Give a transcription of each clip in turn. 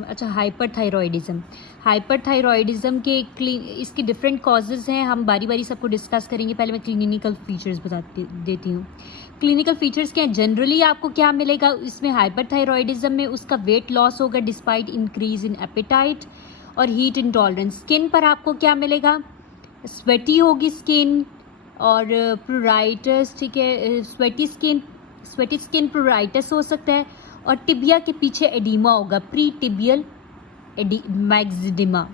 अच्छा, हाइपरथायरॉयडिज्म के इसके डिफरेंट कॉजेज़ हैं, हम बारी बारी सबको डिस्कस करेंगे। पहले मैं क्लिनिकल फीचर्स देती हूँ। क्लिनिकल फीचर्स क्या हैं? जनरली आपको क्या मिलेगा इसमें? हाइपरथायरॉयडिज्म में उसका वेट लॉस होगा डिस्पाइट इंक्रीज इन एपेटाइट और हीट इंटॉलरेंस। स्किन पर आपको क्या मिलेगा? स्वेटी होगी स्किन और प्रूराइटस, ठीक है, स्वेटी स्किन प्रूराइटस हो सकता है, और टिबिया के पीछे एडिमा होगा, प्री टिबियल मैक्सिडिमा,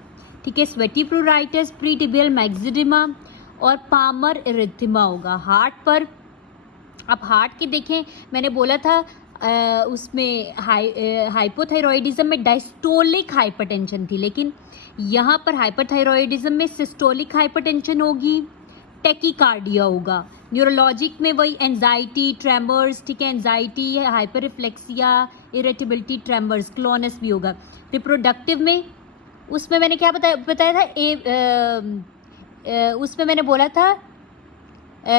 ठीक है, स्वेटी प्रूराइटस, प्री टिबियल मैक्सिडिमा और पामर इरिथमा होगा। हार्ट पर आप हार्ट के देखें, मैंने बोला था उसमें हाइपोथायरॉयडिज्म में डायस्टोलिक हाइपरटेंशन थी, लेकिन यहाँ पर हाइपरथायरॉयडिज्म में सिस्टोलिक हाइपरटेंशन होगी, टेकीकार्डिया होगा। न्यूरोलॉजिक में वही एंजाइटी, ट्रेमर्स, ठीक है, anxiety, hyperreflexia, irritability, tremors, GLONASS भी होगा। रिप्रोडक्टिव में उसमें मैंने क्या बताया था? उसमें मैंने बोला था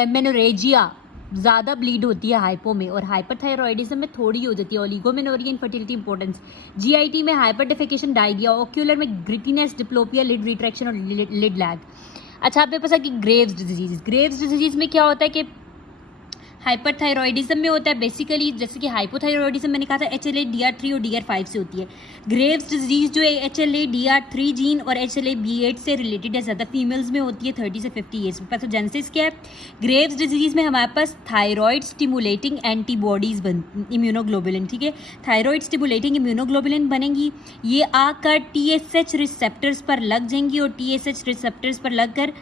मेनोरेजिया ज़्यादा ब्लीड होती है हाइपो में, और हाइपरथायरॉयडिज्म में थोड़ी हो जाती है। Oligomenorrhoea, infertility, importance. जीआईटी में हाइपर डेफिकेशन, डायरिया। ऑक्यूलर में ग्रिटीनेस, डिप्लोपिया, लिड रिट्रैक्शन और लिड लैग। अच्छा, आपने पता कि ग्रेव्स डिजीज़ में क्या होता है कि हाइपरथायरॉयडिज्म में होता है बेसिकली, जैसे कि हाइपोथायरॉयडिज्म मैंने कहा था HLA-DR3 और DR5 से होती है। ग्रेव्स डिजीज़ जो है HLA-DR3 जीन और HLA-B8 से रिलेटेड है, ज़्यादा फीमेल्स में होती है 30 से 50 ईयर्स में। पैथोजेनेसिस क्या है? ग्रेव्स डिजीज़ में हमारे पास थायराइड स्टिमुलेटिंग एंटीबॉडीज़ इम्यूनोग्लोबुलिन, ठीक है, थायराइड स्टिमुलेटिंग इम्यूनोग्लोबुलिन बनेंगी, ये आकर TSH रिसेप्टर्स पर लग जाएंगी और TSH रिसेप्टर्स पर लगकर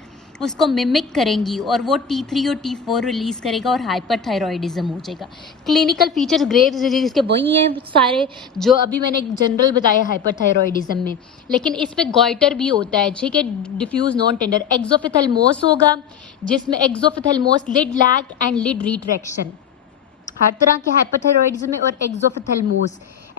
उसको मिमिक करेंगी और वो T3 और T4 रिलीज करेगा और हाइपरथायरॉयडिज्म हो जाएगा। क्लिनिकल फीचर्स ग्रेव्स डिजीज के वही हैं सारे जो अभी मैंने जनरल बताया हाइपरथायरॉयडिज्म में, लेकिन इस पे गॉइटर भी होता है, ठीक है, डिफ्यूज नॉन टेंडर। एक्सोफिथेलमोस होगा जिसमें exophthalmos, lid lag and lid retraction, हर तरह के हाइपरथायरॉयडिज्म में। और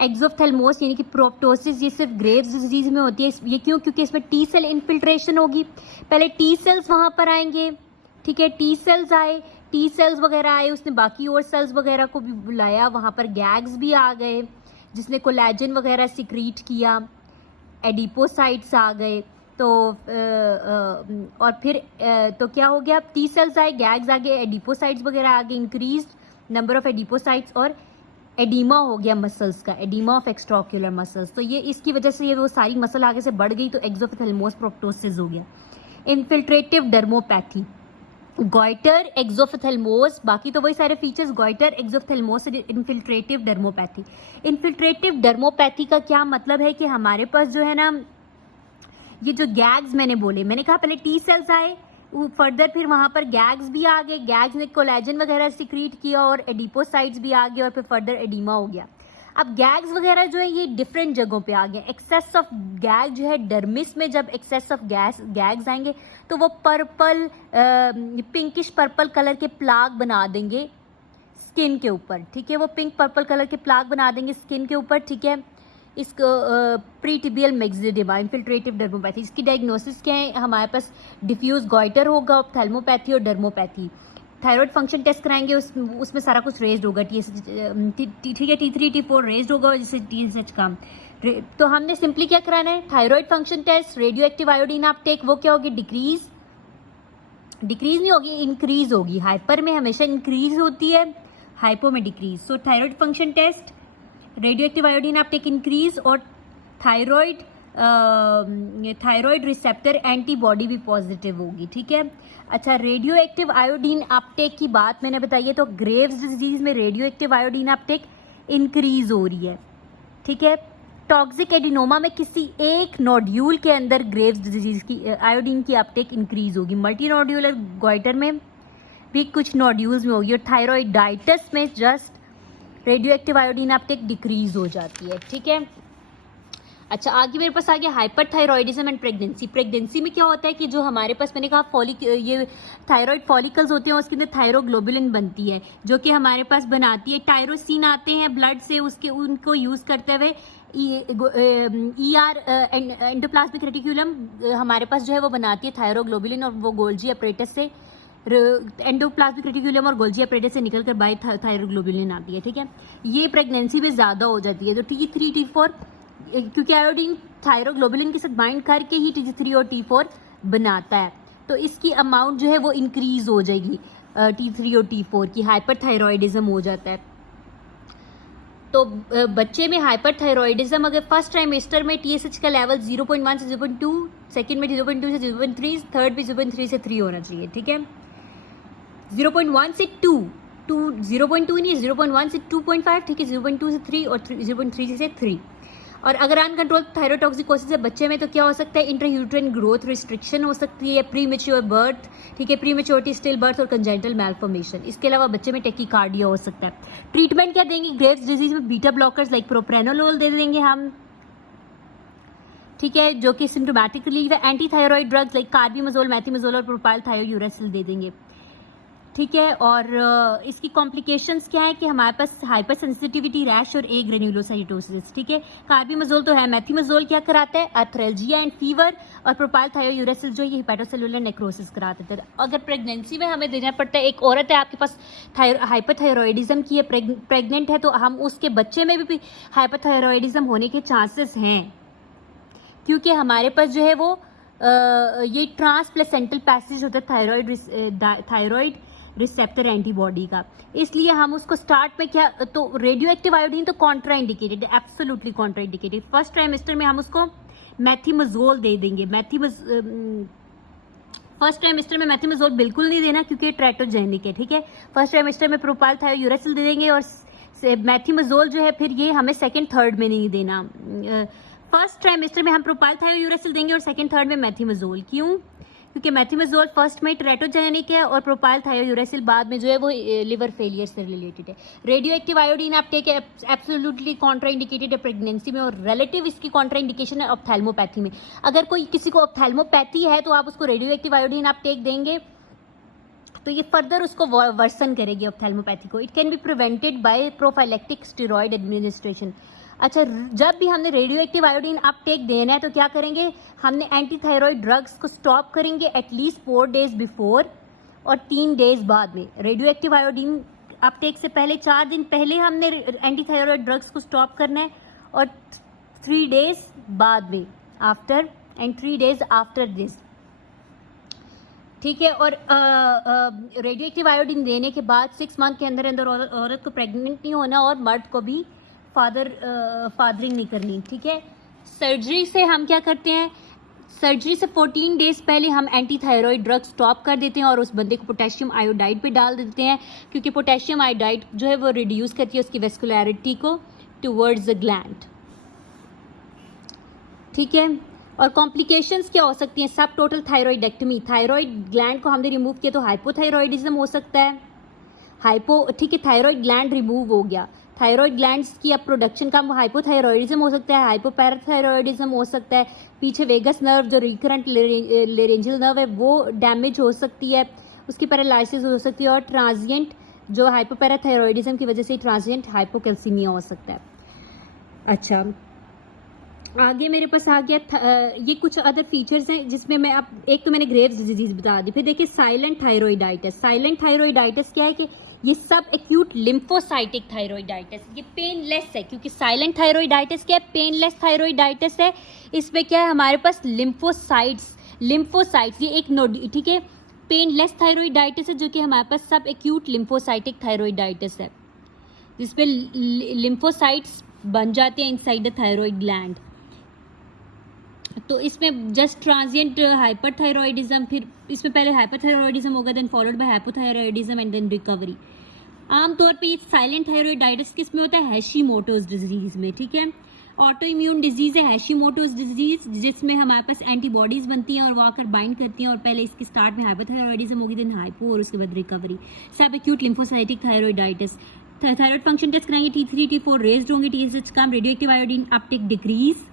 एक्सोफथेलमोस यानी कि प्रोप्टोसिस, ये सिर्फ ग्रेव्स डिजीज में होती है। ये क्यों? क्योंकि इसमें टी सेल इन्फिल्ट्रेशन होगी, पहले टी सेल्स वहाँ पर आएंगे, ठीक है, टी सेल्स वगैरह आए, उसने बाकी और सेल्स वगैरह को भी बुलाया, वहाँ पर गैग्स भी आ गए जिसने कोलेजन वगैरह सिक्रीट किया, एडिपोसाइट्स आ गए, तो और फिर तो क्या हो गया? टी सेल्स आए, गैग्स आ गए, एडिपोसाइट्स वगैरह आ गए, इंक्रीज नंबर ऑफ एडिपोसाइट्स, और एडिमा हो गया मसल्स का, एडिमा ऑफ एक्स्ट्राओक्यूलर मसल्स। तो ये इसकी वजह से ये वो सारी मसल आगे से बढ़ गई, तो एक्सोफिथेलमोस प्रोप्टोसिस हो गया। इन्फिल्ट्रेटिव डर्मोपैथी, गॉइटर, एक्सोफिथेलमोस, बाकी तो वही सारे फीचर्स, गॉइटर, एक्सोफिथेलमोस, इन्फिल्ट्रेटिव डर्मोपैथी। इन्फिल्ट्रेटिव डर्मोपैथी का क्या मतलब है कि हमारे पास जो है ना, ये जो गैग्स मैंने बोले, मैंने कहा पहले टी सेल्स आए, फर्दर फिर वहाँ पर गैग्स भी आ गए, गैग्स ने कोलेजन वगैरह सिक्रीट किया और एडिपोसाइट्स भी आ गए और फिर फर्दर एडिमा हो गया। अब गैग्स वगैरह जो है ये डिफरेंट जगहों पे आ गए। एक्सेस ऑफ गैग जो है डर्मिस में, जब एक्सेस ऑफ गैग्स आएंगे तो वो पर्पल, पिंकिश पर्पल कलर के प्लाग बना देंगे स्किन के ऊपर, ठीक है, वो पिंक पर्पल कलर के प्लाग बना देंगे स्किन के ऊपर, ठीक है। इसको प्रीटिबियल मैक्सिडिमा, इन्फिल्ट्रेटिव डर्मोपैथी, इसकी डायग्नोसिस क्या है? हमारे पास डिफ्यूज गॉइटर होगा, ऑप्थेल्मोपैथी और डर्मोपैथी। थायराइड फंक्शन टेस्ट कराएंगे, उसमें सारा कुछ रेज्ड होगा, ठीक है, T3 T4 रेज्ड होगा, जिससे TSH कम। तो हमने सिंपली क्या कराना है? Thyroid function test, radioactive iodine uptake, वो क्या होगी? डिक्रीज नहीं होगी, इंक्रीज होगी। हाइपर में हमेशा इंक्रीज होती है, हाइपो में decrease. So thyroid function test, radioactive iodine uptake increase, और थायराइड रिसेप्टर एंटीबॉडी भी पॉजिटिव होगी, ठीक है। अच्छा, रेडियो एक्टिव आयोडीन अपटेक की बात मैंने बताई है, तो ग्रेव्स डिजीज में radioactive iodine uptake increase हो रही है, ठीक है। टॉक्सिक एडिनोमा में किसी एक नोड्यूल के अंदर ग्रेव्स डिजीज की आयोडीन की अपटेक इंक्रीज होगी। मल्टी नोड्यूलर गॉइटर में भी कुछ नोड्यूल्स में होगी, और थायराइडाइटिस में just radio active iodine uptake decrease हो जाती है, ठीक है। अच्छा, आगे मेरे पास आ गया हाइपरथायरॉयडिज्म एंड प्रेगनेंसी। प्रेगनेंसी में क्या होता है कि जो हमारे पास, मैंने कहा ये थायराइड फॉलिकल्स होते हैं, उसके अंदर थायरोग्लोबुलिन बनती है, जो कि हमारे पास बनाती है, टायरोसिन आते हैं ब्लड से, उनको यूज़ करते हुए ER एंडोप्लाज्मिक रेटिक्यूलम हमारे पास जो है वो बनाती है थायरोग्लोबुलिन, और वो गोल्जी अपरेटस से एंडोप्लाज्मिक रेटिकुलम और गोल्जी एपैरेटस से निकलकर बाई थायरोग्लोबुलिन आती है, ठीक है। ये प्रेगनेंसी में ज़्यादा हो जाती है। तो T3 T4 क्योंकि आयोडीन थायरोग्लोबुलिन के साथ बाइंड करके ही T3 और T4 बनाता है, तो इसकी अमाउंट जो है वो इंक्रीज हो जाएगी T3 और T4 की, हाइपरथायरॉयडिज्म हो जाता है। तो बच्चे में हाइपरथायरॉयडिज्म अगर फर्स्ट ट्राइमेस्टर में TSH का लेवल 0.1 से 0.2, सेकंड में 0.2 से 0.3, थर्ड में 0.3 से 3 होना चाहिए, ठीक है। 0.1 से 2, 0.2 नहीं, 0.1 से 2.5, ठीक है, 0.2 से 3 और 0.3 से 3। और अगर अनकंट्रोल थायरोटॉक्सिकोसिस है बच्चे में तो क्या हो सकता है, इंट्रायूट्राइन ग्रोथ रिस्ट्रिक्शन हो सकती है, प्रीमेच्योर बर्थ, ठीक है, प्रीमेच्योरिटी स्टिल बर्थ और कंजेनिटल मैलफॉर्मेशन। इसके अलावा बच्चे में टेकीकार्डिया हो सकता है। ट्रीटमेंट क्या देंगे, ग्रेव्स डिजीज में बीटा ब्लॉकर्स लाइक प्रोप्रेनोलोल दे देंगे हम, ठीक है, जो कि सिम्टोमेटिक रिलीफ है। एंटी थायरॉइड ड्रग्स लाइक कार्बिमोजोल, मैथिमोजोल और प्रोपाइल थायोयूरेसिल दे देंगे, ठीक है। और इसकी कॉम्प्लिकेशंस क्या है कि हमारे पास हाइपर सेंसिटिविटी, रैश और ए ग्रेन्युलोसाइटोसिस, ठीक है। कार्बिमोजोल तो है, मैथिमोजोल क्या कराता है, आर्थ्रेल्जिया एंड फीवर, और प्रोपाइल थायोयूरेसिल जो ये हेपेटोसेलुलर नेक्रोसिस कराते थे। अगर प्रेगनेंसी में हमें देना पड़ता है, एक औरत है आपके पास हाइपरथायरॉयडिज्म की है, प्रेग्नेंट है, तो हम उसके बच्चे में भी हाइपरथायरॉयडिज्म होने के चांसेस हैं, क्योंकि हमारे पास जो है वो ये ट्रांसप्लेसेंटल पैसेज होता है थायराइड रिसेप्टर एंटीबॉडी का, इसलिए हम उसको स्टार्ट में क्या, तो रेडियो एक्टिव आयोडीन तो contraindicated, absolutely contraindicated. First trimester में हम उसको मैथिमोजोल दे देंगे। फर्स्ट ट्राइमेस्टर में मैथिमोजोल बिल्कुल नहीं देना क्योंकि ट्रैटोजेनिक है, ठीक है। फर्स्ट ट्राइमेस्टर में प्रोपाइल थायोयूरेसिल दे देंगे, और मैथिमोजोल जो है फिर ये हमें सेकेंड थर्ड में नहीं देना। फर्स्ट ट्राइमेस्टर में हम प्रोपाइल थायोयूरेसिल देंगे और सेकेंड थर्ड में मैथिमोजोल। क्यों? क्योंकि मैथिमोजोल फर्स्ट में ट्रेटोजेनिक है और प्रोपाइल थायोयूरेसिल बाद में जो है वो लिवर फेलियर से रिलेटेड है। Radio active iodine Uptake absolutely contraindicated है प्रेगनेंसी में, और रिलेटिव इसकी कॉन्ट्राइंडिकेशन है ऑप्थेल्मोपैथी में। अगर कोई किसी को ऑप्थेल्मोपैथी है तो आप उसको रेडियो एक्टिव आयोडीन अपटेक देंगे तो ये फर्दर उसको वर्सन करेगी ऑप्थेल्मोपैथी को। It can be prevented by prophylactic steroid administration. अच्छा, जब भी हमने रेडियो एक्टिव आयोडीन अपटेक देना है तो क्या करेंगे, हमने एंटी थायराइड ड्रग्स को स्टॉप करेंगे एटलीस्ट 4 डेज बिफोर और 3 डेज बाद में। रेडियो एक्टिव आयोडीन अपटेक से पहले 4 दिन पहले हमने एंटी थायराइड ड्रग्स को स्टॉप करना है, और 3 डेज बाद में after, and 3 days after this, ठीक है। और रेडियो एक्टिव आयोडीन देने के बाद 6 मंथ के अंदर अंदर औरत को प्रेग्नेंट नहीं होना, और मर्द को भी फादरिंग नहीं करनी, ठीक है। सर्जरी से हम क्या करते हैं, सर्जरी से 14 डेज पहले हम एंटी थायराइड ड्रग स्टॉप कर देते हैं और उस बंदे को पोटेशियम आयोडाइड पे डाल देते हैं, क्योंकि पोटेशियम आयोडाइड जो है वो रिड्यूस करती है उसकी वेस्कुलरिटी को टुवर्ड्स द ग्लैंड, ठीक है। और कॉम्प्लिकेशंस क्या हो सकती हैं, सब टोटल थायराइडेक्टमी, थायराइड ग्लैंड को हमने रिमूव किया तो हाइपोथायरॉयडिज्म हो सकता है, ठीक है, थायराइड ग्लैंड रिमूव हो गया, थायराइड ग्लैंड्स की अब प्रोडक्शन कम, हाइपोथायरॉयडिज्म हो सकता है, हाइपोपैराथायरॉयडिज्म हो सकता है, पीछे वेगस नर्व जो रिकरेंट लेरेंजियल नर्व है वो डैमेज हो सकती है, उसकी पैरालिसिस हो सकती है, और ट्रांजिएंट जो हाइपोपैराथायरॉयडिज्म की वजह से ट्रांजिएंट हाइपोकैल्सीमिया हो सकता है। अच्छा, आगे मेरे पास आ गया ये कुछ अदर फीचर्स हैं जिसमें मैं अब, एक तो मैंने ग्रेव्स डिजीज बता दी, फिर देखिए साइलेंट थायरॉइडाइटिस। साइलेंट थायरॉइडाइटिस क्या है कि ये सब एक्यूट लिम्फोसाइटिक थायरॉइडाइटिस, ये पेनलेस है, क्योंकि साइलेंट थायरॉइडाइटिस क्या है, पेनलेस थायरॉइडाइटिस है। इसमें क्या है, हमारे पास लिम्फोसाइट्स ये एक नोड, ठीक है, पेनलेस थायरॉइडाइटिस है जो कि हमारे पास सब एक्यूट लिम्फोसाइटिक थायरॉइडाइटिस है, जिसमें लिम्फोसाइट्स बन जाते हैं इनसाइड द थायरॉइड ग्लैंड। तो इसमें जस्ट ट्रांजिएंट हाइपरथायरॉयडिज्म, फिर इसमें पहले हाइपरथायरॉयडिज्म होगा, then followed by hypothyroidism and then recovery. आमतौर पे ये साइलेंट थायरॉइडाइटिस किस में होता है, हैशीमोटोस डिजीज में, ठीक है। ऑटो इम्यून डिजीज है हैशीमोटोस डिजीज, जिसमें हमारे पास एंटीबॉडीज बनती हैं और वो आकर बाइंड करती हैं, और पहले इसके स्टार्ट में हाइपोथायरॉयडिज्म होगी, देन हाइपो, और उसके बाद recovery. Subacute lymphocytic thyroiditis. Thyroid function test कराएंगे, T3 T4 रेज्ड होंगे, TSH कम, radioactive iodine uptake decrease.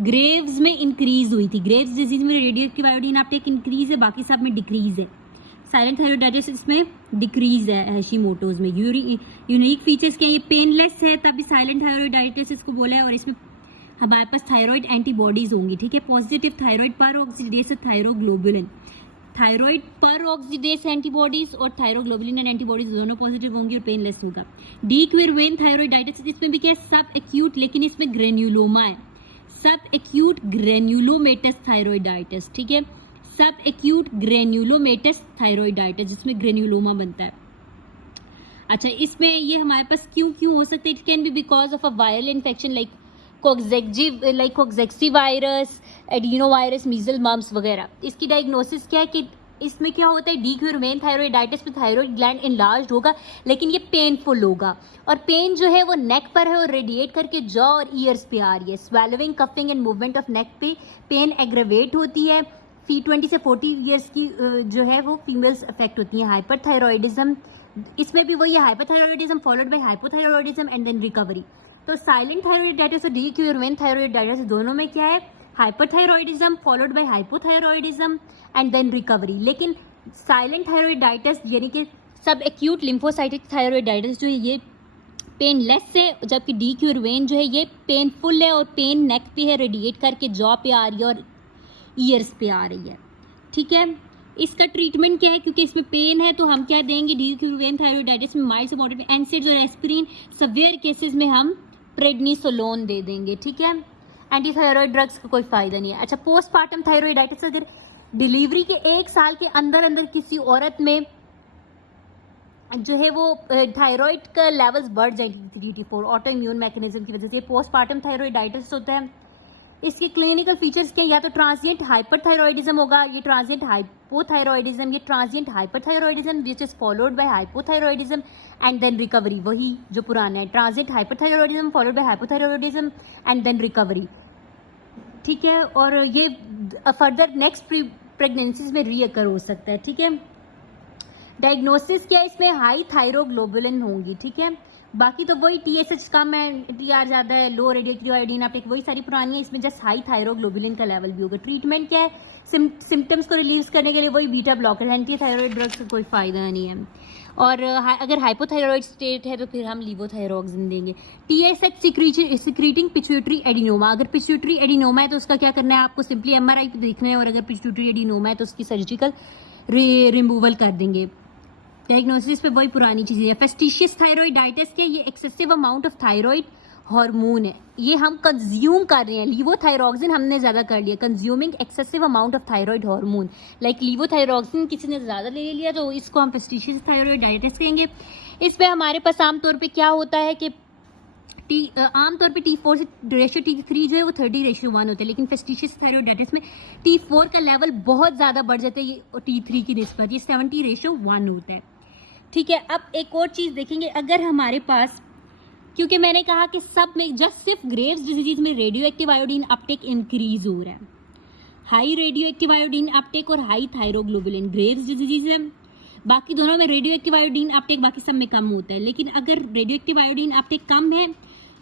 Graves में इंक्रीज हुई थी, ग्रेव्स डिजीज में radioactive iodine uptake increase है, बाकी सब में डिक्रीज है। साइलेंट थायरॉइडाइटिस में डिक्रीज है हैशीमोटोस में। यूनिक फीचर्स क्या है, ये पेनलेस है तभी साइलेंट थायरॉइडाइटिस इसको बोला है, और इसमें हमारे पास थायराइड एंटीबॉडीज होंगी, ठीक है। पॉजिटिव थायराइड पर ऑक्सीडेस थायरोग्लोबुलिन, थायराइड पर ऑक्सीडेज एंटीबॉडीज और थायरोग्लोबुलिन एंड एंटीबॉडीज दोनों पॉजिटिव होंगी और पेनलेस होगा। डी क्विरवेन थायरोइडाइटिस, इसमें भी क्या है, सब एक्यूट, लेकिन इसमें ग्रेन्युलोमा है, सब एक्यूट ग्रेन्युलोमेटस थायरोइडाइटिस, ठीक है, सब एक्यूट ग्रेन्युलोमेटस थायरोइडाइटिस जिसमें ग्रेन्युलोमा बनता है। अच्छा, इसमें ये हमारे पास क्यों हो सकता है, it can be because of a viral infection like coxsackie virus, adenovirus, measle, mumps वगैरह। इसकी डायग्नोसिस क्या है कि इसमें क्या होता है, डी क्विरवेन थायरोइडाइटिस में थायराइड ग्लैंड इनलार्ज्ड होगा, लेकिन ये पेनफुल होगा, और पेन जो है वो नेक पर है और रेडिएट करके जॉ और ईयर्स पे आ रही है। Swelling, coughing and movement of neck पे पेन एग्रेवेट होती है। 20 से 40 ईयर्स की जो है वो फीमेल्स अफेक्ट होती हैं। हाइपरथायरॉयडिज्म, इसमें भी वही है, hyperthyroidism followed by hypothyroidism and then recovery. तो साइलेंट थायरोइडाइटिस और डी क्विरवेन थायरोइडाइटिस दोनों में क्या है, hyperthyroidism followed by hypothyroidism and then recovery. लेकिन साइलेंट थायरोइडाइटिस यानी कि सब एक्यूट लिम्फोसाइटिक थायरोइडाइटिस जो है ये पेनलेस है, जबकि डी क्विरवेन जो है ये पेनफुल है और पेन नेक पे है, रेडिएट करके जॉ पे आ रही है और ईयर्स पे आ रही है, ठीक है। इसका ट्रीटमेंट क्या है, क्योंकि इसमें पेन है तो हम क्या देंगे, डी क्विरवेन थायरोइडाइटिस में माइल्ड से मॉडरेट एनसेड्स और एस्पिरिन, सीवियर केसेस में हम प्रेडनिसोलोन दे देंगे, ठीक है। एंटी थायराइड ड्रग्स का कोई फायदा नहीं है। अच्छा, पोस्टपार्टम थायरोइडाइटिस, अगर डिलीवरी के 1 साल के अंदर किसी औरत में जो है वो थायराइड का लेवल्स बढ़ जाएगी TT4 ऑटो इम्यून मैकेनिज्म की वजह से, पोस्टपार्टम थायरोइडाइटिस होता है। इसके क्लिनिकल फीचर्स क्या, या तो ट्रांजिएंट हाइपरथायरॉयडिज्म होगा, ये ट्रांजिएंट हाइपोथायरॉयडिज्म, ये transient hyperthyroidism which is followed by hypothyroidism and then recovery, वही जो पुराना है, transient hyperthyroidism followed by hypothyroidism and then recovery, ठीक है। और ये फर्दर नेक्स्ट प्रेगनेंसीज में रीअकर हो सकता है, ठीक है। डायग्नोसिस क्या है, इसमें हाई थायरोग्लोबुलिन होंगी, ठीक है। बाकी तो वही TSH कम है, TR ज़्यादा है, लो रेडियोएक्टिव आयोडीन अपटेक, वही सारी पुरानी है। इसमें जस्ट हाई थायरोग्लोबुलिन का लेवल भी होगा। ट्रीटमेंट क्या है, सिम्टम्स को रिलीव करने के लिए वही beta blocker, anti thyroid drugs का कोई फायदा नहीं है। और अगर हाइपोथायरॉइड स्टेट है तो फिर हम लीवोथायरोक्सिन देंगे। TSH सिक्रीटिंग पिट्यूटरी एडिनोमा, अगर पिट्यूटरी एडिनोमा है तो उसका क्या करना है, आपको सिंपली MRI पे देखना है, और अगर पिट्यूटरी एडिनोमा है तो उसकी सर्जिकल रिमूवल कर देंगे। डायग्नोसिस पे वही पुरानी चीज़ें है। फेस्टिशियस थायरोइडाइटिस के ये excessive amount of thyroid hormone है, ये हम कंज्यूम कर रहे हैं, लीवोथायरोक्सिन हमने ज़्यादा कर लिया, consuming excessive amount of thyroid hormone like levothyroxine किसी ने ज़्यादा ले लिया तो इसको हम फेस्टिशियस थायरोइडाइटिस कहेंगे। इसमें हमारे पास आमतौर पे क्या होता है कि आमतौर पे T4 से रेशियो T3 जो है वो 30:1 होता है, लेकिन फेस्टिशियस थायरोइडाइटिस में T4 का लेवल बहुत ज़्यादा बढ़ जाता है, ये T3 की निस्बत, ये 70:1 होता है, ठीक है। अब एक और चीज़ देखेंगे, अगर हमारे पास, क्योंकि मैंने कहा कि सब में जस्ट सिर्फ ग्रेव्स डिजीज में radioactive iodine uptake increase हो रहा है, high radio active iodine Uptake और हाई थायरोग्लोबुलिन ग्रेव्स डिजीज है, बाकी दोनों में रेडियो एक्टिव आयोडीन अपटेक बाकी सब में कम होता है। लेकिन अगर रेडियो एक्टिव आयोडीन अपटेक कम है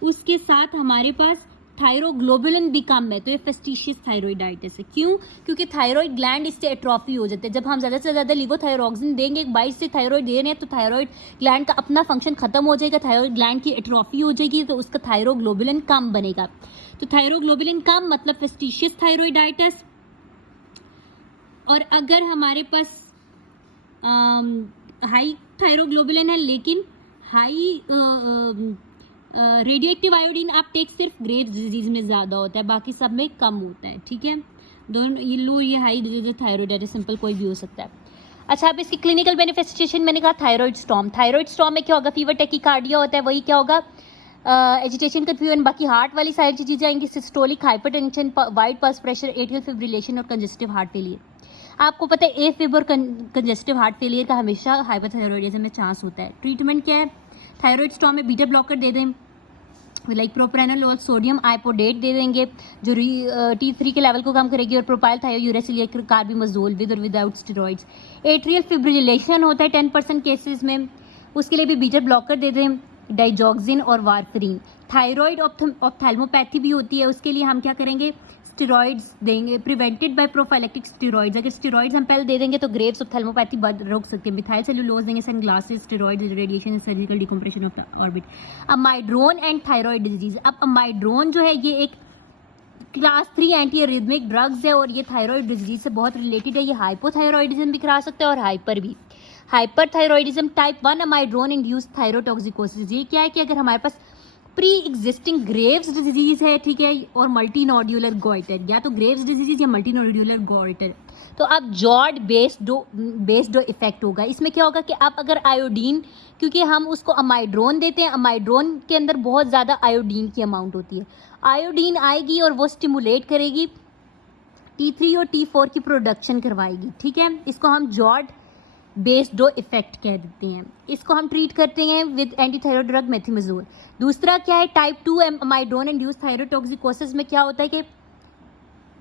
उसके साथ हमारे पास थायरोग्लोबुलिन भी कम है, तो ये फेस्टिशियस थायरोइडाइटिस है। क्यों? क्योंकि थायराइड ग्लैंड इससे एट्रोफी हो जाते हैं। जब हम ज़्यादा से ज़्यादा लीवोथायरोक्सिन देंगे, 22 से थायराइड दे रहे हैं, तो थायराइड ग्लैंड का अपना फंक्शन खत्म हो जाएगा, थायराइड ग्लैंड की एट्रोफी हो जाएगी, तो उसका थायरोग्लोबुलिन कम बनेगा। तो थायरोग्लोबुलिन कम मतलब फेस्टिशियस थायरोइडाइटिस। और अगर हमारे पास हाई थायरोग्लोबुलिन है लेकिन हाई रेडियोएक्टिव आयोडीन अपटेक सिर्फ ग्रेव्स डिजीज में ज़्यादा होता है, बाकी सब में कम होता है, ठीक है। दोनों ये लो, ये हाई डिजीज थायरोइडाइटिस सिंपल कोई भी हो सकता है। अच्छा, अब इसकी क्लिनिकल मैनिफेस्टेशन मैंने कहा थायराइड स्टॉर्म। थायराइड स्टॉर्म में क्या होगा, फीवर, टेकीकार्डिया होता है, वही क्या होगा, एजिटेशन, कंफ्यूजन, बाकी हार्ट वाली सारी चीज़ें आएंगी, systolic hypertension, wide pulse pressure, atrial fibrillation और कंजेस्टिव हार्ट फेलियर। आपको पता है एफिब और कंजेस्टिव हार्ट फेलियर का हमेशा हाइपरथायरॉयडिज्म में चांस होता है। ट्रीटमेंट क्या है, थायराइड स्टॉर्म में बीटा ब्लॉकर दे दें, लाइक प्रोप्रानोलोल, सोडियम आइपोडेट दे देंगे जो T3 के लेवल को कम करेगी, और प्रोपाइल थायोयूरेसिल कार्बिमोजोल विद और विदाउट स्टेरॉइड्स। एट्रियल फिब्रिलेशन होता है 10% केसेस में, उसके लिए भी बीटा ब्लॉकर दे दें, डाइजॉक्सिन और वारफरीन। थायराइड ऑप्थेल्मोपैथी भी होती है, उसके लिए हम क्या करेंगे, स्टेरॉइड्स देंगे, प्रिवेंटेड बाय प्रोफाइलेक्टिक स्टेरॉइड्स। अगर स्टेरॉइड्स हम पहले दे देंगे तो ग्रेव्स ऑप्थेल्मोपैथी रोक सकते हैं। मिथाइल सेलुलोज देंगे, sunglasses, steroids, radiation, surgical decompression of the orbit. Amiodarone and thyroid disease. अब अमाइड्रोन जो है ये एक क्लास 3 एंटी एरिथमिक ड्रग्स है और ये थायराइड डिजीज से बहुत रिलेटेड है। ये हाइपोथायरॉयडिज्म भी करा सकता है और हाइपर भी। हाइपरथायरॉयडिज्म टाइप 1 अमाइड्रोन इंड्यूस्ड थायरोटॉक्सिकोसिस, ये क्या है कि अगर हमारे पास प्री एग्जिस्टिंग ग्रेव्स डिजीज है, ठीक है, और मल्टी नोड्यूलर गॉइटर, या तो ग्रेव्स डिजीज या मल्टी नोड्यूलर गॉइटर, तो अब जॉर्ड बेस्ड इफेक्ट होगा। इसमें क्या होगा कि आप अगर आयोडीन, क्योंकि हम उसको अमाइड्रोन देते हैं, अमाइड्रोन के अंदर बहुत ज़्यादा आयोडीन की अमाउंट होती है, आयोडीन आएगी और वो स्टिमुलेट करेगी T3 और T4 की प्रोडक्शन करवाएगी, ठीक है। इसको हम जॉर्ड बेस्ड इफेक्ट कह देते हैं। इसको हम ट्रीट करते हैं विद एंटीथायरॉइड ड्रग मेथिमेजोल। दूसरा क्या है, टाइप 2 अमाइड्रोन इंड्यूस्ड थायरोटॉक्सिकोसिस में क्या होता है कि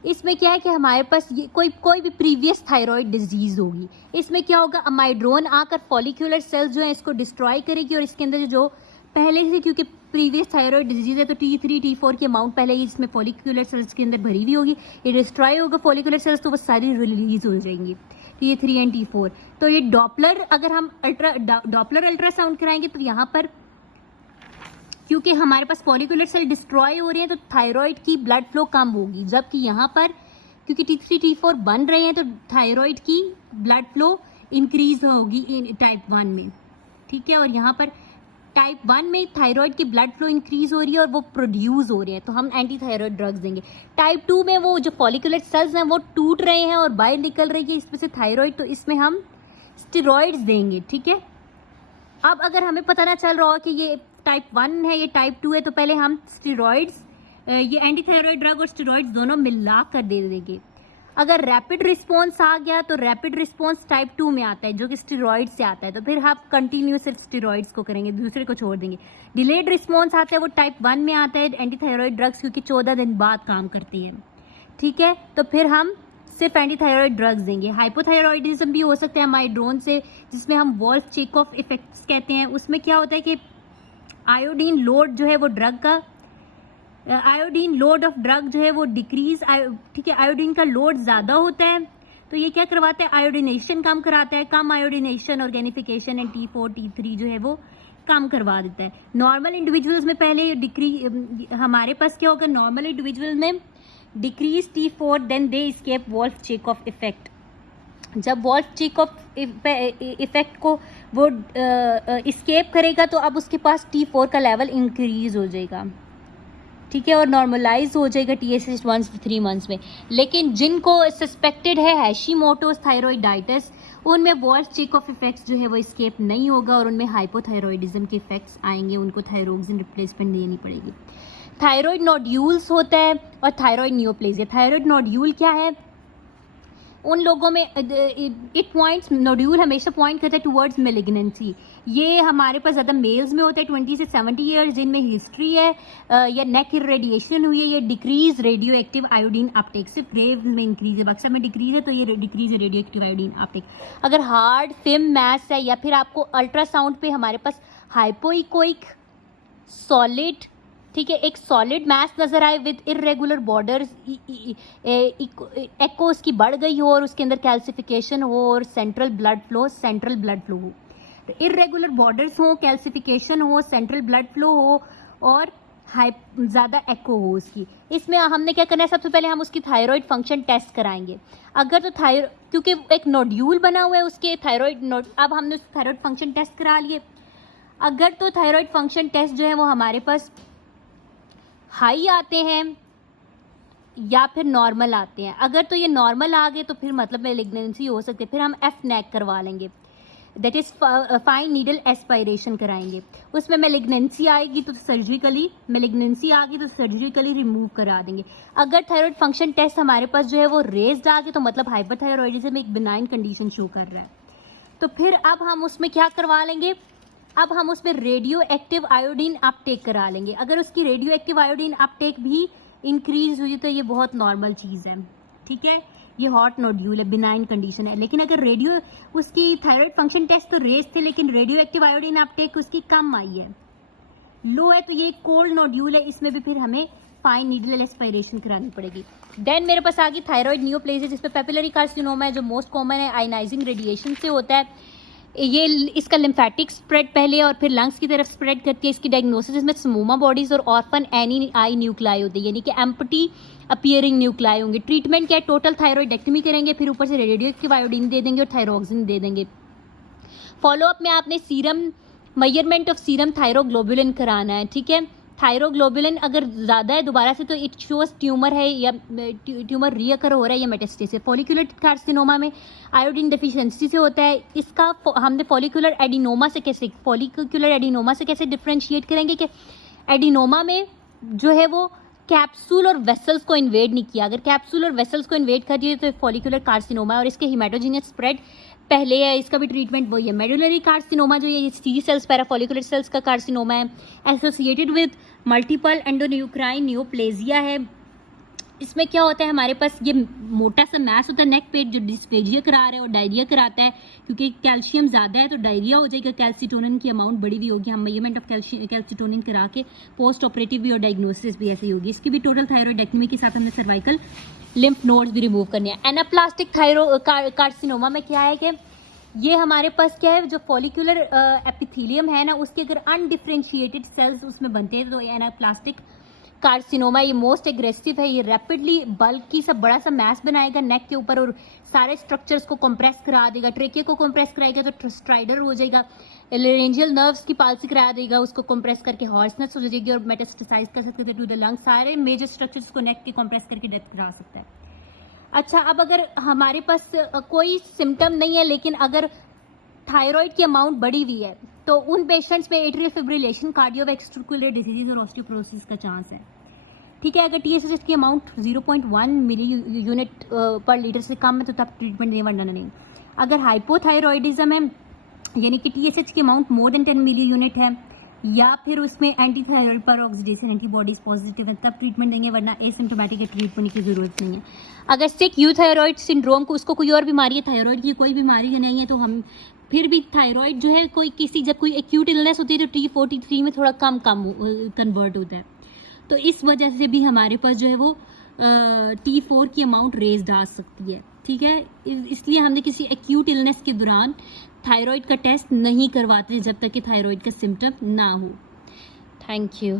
इसमें क्या है कि हमारे पास ये कोई भी प्रीवियस थायराइड डिजीज होगी। इसमें क्या होगा, अमाइड्रोन आकर फॉलिक्यूलर सेल्स जो है इसको डिस्ट्रॉय करेगी और इसके अंदर जो पहले से, क्योंकि प्रीवियस थायराइड डिजीज है तो T3 T4 की अमाउंट पहले ही इसमें फॉलिक्यूलर सेल्स के अंदर भरी हुई होगी, ये डिस्ट्रॉय होगा फॉलिक्यूलर सेल्स, तो वो सारी रिलीज हो जाएंगी T3 एंड T4। तो ये डॉपलर, अगर हम डॉपलर अल्ट्रासाउंड कराएंगे तो यहाँ पर क्योंकि हमारे पास फॉलिकुलर सेल डिस्ट्रॉय हो रहे हैं तो थायराइड की ब्लड फ्लो कम होगी, जबकि यहाँ पर क्योंकि T3 T4 बन रहे हैं तो थायराइड की ब्लड फ्लो इंक्रीज होगी इन टाइप 1 में, ठीक है। और यहाँ पर टाइप 1 में थायराइड की ब्लड फ्लो इंक्रीज हो रही है और वो प्रोड्यूस हो रहे हैं, तो हम एंटी थायराइड ड्रग्स देंगे। टाइप 2 में वो जो फॉलिकुलर सेल्स हैं वो टूट रहे हैं और बाहर निकल रही है इसमें से थायराइड, तो इसमें हम स्टेरॉइड्स देंगे, ठीक है। अब अगर हमें पता ना चल रहा हो कि ये टाइप 1 है ये टाइप 2 है, तो पहले हम स्टेरॉइड्स, ये एंटी थायराइड ड्रग और स्टेरॉइड्स दोनों मिला कर दे देंगे। अगर रैपिड रिस्पॉन्स आ गया तो रैपिड रिस्पॉन्स टाइप 2 में आता है जो कि स्टेरॉइड से आता है, तो फिर हम कंटिन्यू सिर्फ स्टेरॉइड्स को करेंगे, दूसरे को छोड़ देंगे। डिलेड रिस्पॉन्स आता है वो टाइप 1 में आता है एंटी थायराइड ड्रग्स, क्योंकि 14 दिन बाद काम करती हैं, ठीक है। तो फिर हम सिर्फ एंटी थायराइड ड्रग्स देंगे। हाइपोथायरॉयडिज्म भी हो सकता है अमाइड्रोन से, जिसमें हम वॉल्फ चेकऑफ इफेक्ट्स कहते हैं। उसमें क्या होता है कि आयोडीन लोड जो है वो ड्रग का, आयोडीन लोड ऑफ ड्रग जो है वो डिक्रीज, ठीक है, आयोडीन का लोड ज़्यादा होता है तो ये क्या करवाता है, आयोडीनेशन कम कराता है। कम iodination organification and T4 T3 जो है वो कम करवा देता है। नॉर्मल इंडिविजुअल्स में पहले हमारे पास क्या होगा, नॉर्मल इंडिविजुअल में decrease T4 then they escape Wolff Chaikoff effect. जब वॉल्फ चेकऑफ इफेक्ट को वो एस्केप करेगा तो अब उसके पास T4 का लेवल इंक्रीज हो जाएगा, ठीक है, और नॉर्मलाइज हो जाएगा TSH 1 से 3 मंथ्स में। लेकिन जिनको सस्पेक्टेड है हैशीमोटोस थायरॉइडाइटिस, उनमें वॉल्फ चेकऑफ इफेक्ट्स जो है वो एस्केप नहीं होगा और उनमें हाइपोथायरॉयडिज्म के इफेक्ट्स आएंगे, उनको थायरोक्सिन रिप्लेसमेंट देनी पड़ेगी। थायराइड नोड्यूल्स होता है और थायराइड नियोप्लेजिया। थायराइड नोड्यूल क्या है, उन लोगों में इट पॉइंट्स, नोड्यूल हमेशा पॉइंट करता है टुवर्ड्स मेलिग्नेंसी। ये हमारे पास ज़्यादा मेल्स में होता है 20 से 70 ईयर्स, जिनमें हिस्ट्री है या नेक इरेडिएशन हुई है, ये decrease radio active iodine Uptake, सिर्फ रेव में इंक्रीज है, बक्सा में डिक्रीज है तो ये डिक्रीज है रेडियो एक्टिव आयोडीन अपटेक। अगर हार्ड फिल्म मैस है या फिर आपको अल्ट्रासाउंड पे हमारे पास हाइपोइकोइक सॉलिड, ठीक है, एक सॉलिड मैस नजर आए विद इरेगुलर बॉर्डर्स, एको उसकी बढ़ गई हो और उसके अंदर कैल्सिफिकेशन हो और सेंट्रल ब्लड फ्लो हो, तो इरेगुलर बॉर्डर्स हो, कैल्सिफिकेशन हो, सेंट्रल ब्लड फ्लो हो और ज़्यादा एको हो उसकी, इसमें हमने क्या करना है, सबसे पहले हम उसकी थायराइड फंक्शन टेस्ट कराएंगे। अगर तो क्योंकि एक नोड्यूल बना हुआ है उसके थायराइड अब हमने उसका थायराइड फंक्शन टेस्ट करा लिए। अगर तो थायराइड फंक्शन टेस्ट जो है वो हमारे पास हाई आते हैं या फिर नॉर्मल आते हैं, अगर तो ये नॉर्मल आ गए तो फिर मतलब मेलिग्नेंसी हो सकती है, फिर हम FNAC करवा लेंगे, that is fine needle aspiration कराएंगे। उसमें मेलिग्नेंसी आएगी तो सर्जिकली, मेलिग्नेंसी आ गई तो सर्जिकली रिमूव करा देंगे। अगर थायराइड फंक्शन टेस्ट हमारे पास जो है वो रेज्ड आ गए तो मतलब हाइपरथायरॉयडिज्म एक बिनाइन कंडीशन शो कर रहा है, तो फिर अब हम उसमें क्या करवा लेंगे, अब हम उसमें रेडियो एक्टिव आयोडीन अपटेक करा लेंगे। अगर उसकी रेडियो एक्टिव आयोडीन अपटेक भी इंक्रीज हुई तो ये बहुत नॉर्मल चीज़ है, ठीक है, ये हॉट नोड्यूल है, बिनाइन कंडीशन है। लेकिन अगर रेडियो उसकी थायराइड फंक्शन टेस्ट तो रेज थे लेकिन रेडियो एक्टिव आयोडीन अपटेक उसकी कम आई है, लो है, तो ये कोल्ड नोड्यूल है, इसमें भी फिर हमें फाइन नीडल एस्पायरेशन करानी पड़ेगी। देन मेरे पास आ गई थायराइड नियोप्लेजिया, जिसपे पेपिलरी कार्सिनोमा है जो मोस्ट कॉमन है, आयनाइजिंग रेडिएशन से होता है। ये इसका लिम्फेटिक स्प्रेड पहले और फिर लंग्स की तरफ स्प्रेड करती है। इसकी डायग्नोसिस में स्मोमा बॉडीज और ऑर्फन एनी आई न्यूक्लाई होती है, यानी कि एम्प्टी अपीयरिंग न्यूक्लाई होंगे। ट्रीटमेंट क्या है, टोटल थायरॉइडेक्टमी करेंगे, फिर ऊपर से रेडियोएक्टिव आयोडीन दे देंगे और थायरोक्सिन दे देंगे। फॉलोअप में आपने serum measurement of serum thyroglobulin कराना है, ठीक है। थायरोग्लोबुलिन अगर ज़्यादा है दोबारा से तो इट शोज ट्यूमर है या ट्यूमर रीअकर हो रहा है या मेटास्टेसिस। फॉलिकुलर कार्सिनोमा में आयोडीन डेफिशिएंसी से होता है। इसका हमने फॉलिकुलर एडिनोमा से कैसे डिफ्रेंशिएट करेंगे कि एडिनोमा में जो है वो कैप्सूल और वेसल्स को इन्वेड नहीं किया। अगर कैप्सूल और वेसल्स को इन्वेड कर दिए तो फॉलिकुलर कार्सिनोमा है और इसके हिमेटोजेनियस स्प्रेड पहले है, इसका भी ट्रीटमेंट वही है। मेडुलरी कार्सिनोमा जो ये सी सेल्स पैराफॉलिकुलर सेल्स का कार्सिनोमा है, एसोसिएटेड विद मल्टीपल एंडोन्यूक्राइन न्यूप्लेजिया है। इसमें क्या होता है, हमारे पास ये मोटा सा मैस होता है नेक पेट जो डिस्पेजिया करा रहा है और डायरिया कराता है, क्योंकि कैल्शियम ज़्यादा है तो डायरिया हो जाएगा। कैल्सिटोनिन की अमाउंट बड़ी भी होगी, हम मेजरमेंट ऑफ कैल्सिटोनिन करा के पोस्ट ऑपरेटिव भी और डायग्नोसिस भी ऐसे ही होगी। इसकी भी टोटल थायरॉइडेक्टमी के साथ हमने सर्वाइकल लिम्फ नोड्स भी रिमूव करने हैं। एनाप्लास्टिक कार्सिनोमा में क्या है कि ये हमारे पास क्या है, जो फॉलिकुलर एपिथेलियम है ना, उसके अगर अनडिफ्रेंशिएटेड सेल्स उसमें बनते हैं तो एनाप्लास्टिक कार्सिनोमा ये मोस्ट एग्रेसिव है। ये रैपिडली बल्कि सा बड़ा सा मैस बनाएगा नेक के ऊपर और सारे स्ट्रक्चर्स को कंप्रेस करा देगा। ट्रेकिया को कंप्रेस कराएगा तो स्ट्राइडर हो जाएगा। लेरेंजियल नर्व्स की पाल्सी करा देगा, उसको कंप्रेस करके हॉर्सनेस हो जाएगी और मेटास्टेसाइज कर सकते हैं टू द लंग। सारे मेजर स्ट्रक्चर्स को नेक के कंप्रेस करके डेथ करा सकता है। अच्छा, अब अगर हमारे पास कोई सिम्टम नहीं है लेकिन अगर थायराइड की अमाउंट बढ़ी हुई है तो उन पेशेंट्स में एट्रियल फिब्रिलेशन, कार्डियोवैस्कुलर डिजीज और ऑस्टियोपोरोसिस का चांस है, ठीक है। अगर TSH की अमाउंट 0.1 मिली यूनिट पर लीटर से कम है तो तब ट्रीटमेंट नहीं, वरना नहीं। अगर हाइपोथायरॉयडिज्म है यानी कि TSH की अमाउंट मोर देन 10 मिली यूनिट है या फिर उसमें एंटी थायराइड पर ऑक्सीडेशन एंटीबॉडीज पॉजिटिव है तब ट्रीटमेंट देंगे, वरना एसिम्टोमेटिक ट्रीटमेंट की जरूरत नहीं है। अगर सिक यूथायरॉइड सिंड्रोम को उसको कोई और बीमारी है, थायराइड की कोई बीमारी नहीं है, तो हम फिर भी थायराइड जो है जब कोई एक्यूट इलनेस होती है तो T43 में थोड़ा कम कन्वर्ट होता है, तो इस वजह से भी हमारे पास जो है वो T4 की अमाउंट रेज्ड आ सकती है, ठीक है। इसलिए हमने किसी एक्यूट इलनेस के दौरान थायराइड का टेस्ट नहीं करवाते जब तक कि थायराइड का सिम्टम ना हो। Thank you.